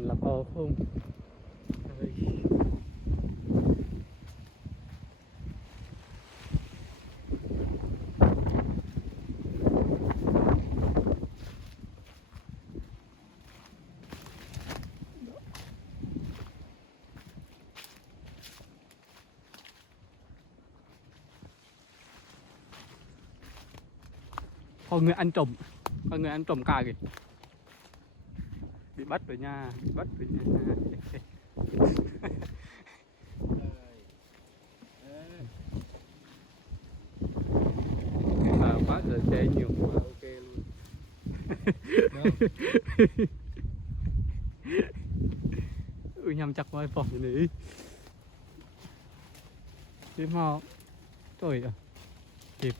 toàn là cò không. Đây. Có người ăn trộm cà kìa, bị bắt rồi nha, bị bắt rồi nha. Vào phát rồi chế nhiều quá, ok luôn. Ui nhầm chắc vai phòng như này. Thế mà trời ạ, kịp.